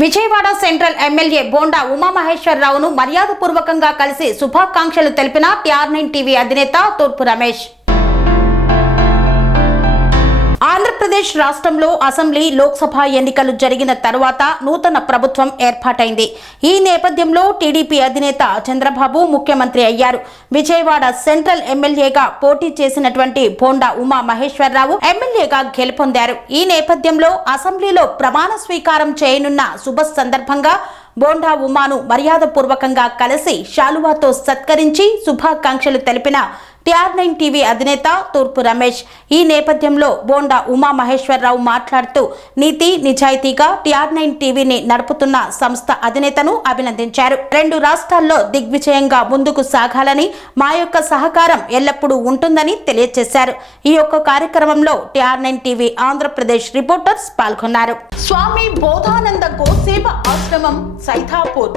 Vijayawada central MLA Bonda ఉమామహేశ్వరరావును మర్యాదపూర్వకంగా కలిసి శుభాకాంక్షలు తెలిపిన టిఆర్ నైన్ టీవీ అధినేత తూర్పు రమేష్. ఆంధ్ర ఆంధ్రప్రదేశ్ రాష్ట్రంలో అసెంబ్లీ లోక్సభ ఎన్నికలు జరిగిన తర్వాత నూతన ప్రభుత్వం ఏర్పాటైంది. ఈ నేపథ్యంలో టీడీపీ అధినేత చంద్రబాబు ముఖ్యమంత్రి అయ్యారు. విజయవాడ సెంట్రల్ ఎమ్మెల్యేగా పోటీ చేసినటువంటి బోండా ఉమా మహేశ్వరరావు ఎమ్మెల్యేగా గెలుపొందారు. ఈ నేపథ్యంలో అసెంబ్లీలో ప్రమాణ స్వీకారం చేయనున్న శుభ సందర్భంగా బోండా ఉమాను మర్యాదపూర్వకంగా కలిసి శాలువాతో సత్కరించి శుభాకాంక్షలు తెలిపిన టిఆర్ నైన్ టీవీ అధినేత తూర్పు రమేష్. ఈ నేపథ్యంలో బోండా ఉమా మహేశ్వరరావు మాట్లాడుతూ నీతి నిజాయితీగా టిఆర్ నైన్ టీవీని నడుపుతున్న సంస్థ అధినేతను అభినందించారు. రెండు రాష్ట్రాల్లో దిగ్విజయంగా ముందుకు సాగాలని మా యొక్క సహకారం ఎల్లప్పుడూ ఉంటుందని తెలియజేశారు. ఈ యొక్క కార్యక్రమంలో T R nine TV Andhra Pradesh reporters పాల్గొన్నారు. స్వామి బోధానంద గోసేవ ఆశ్రమం సైథాపూర్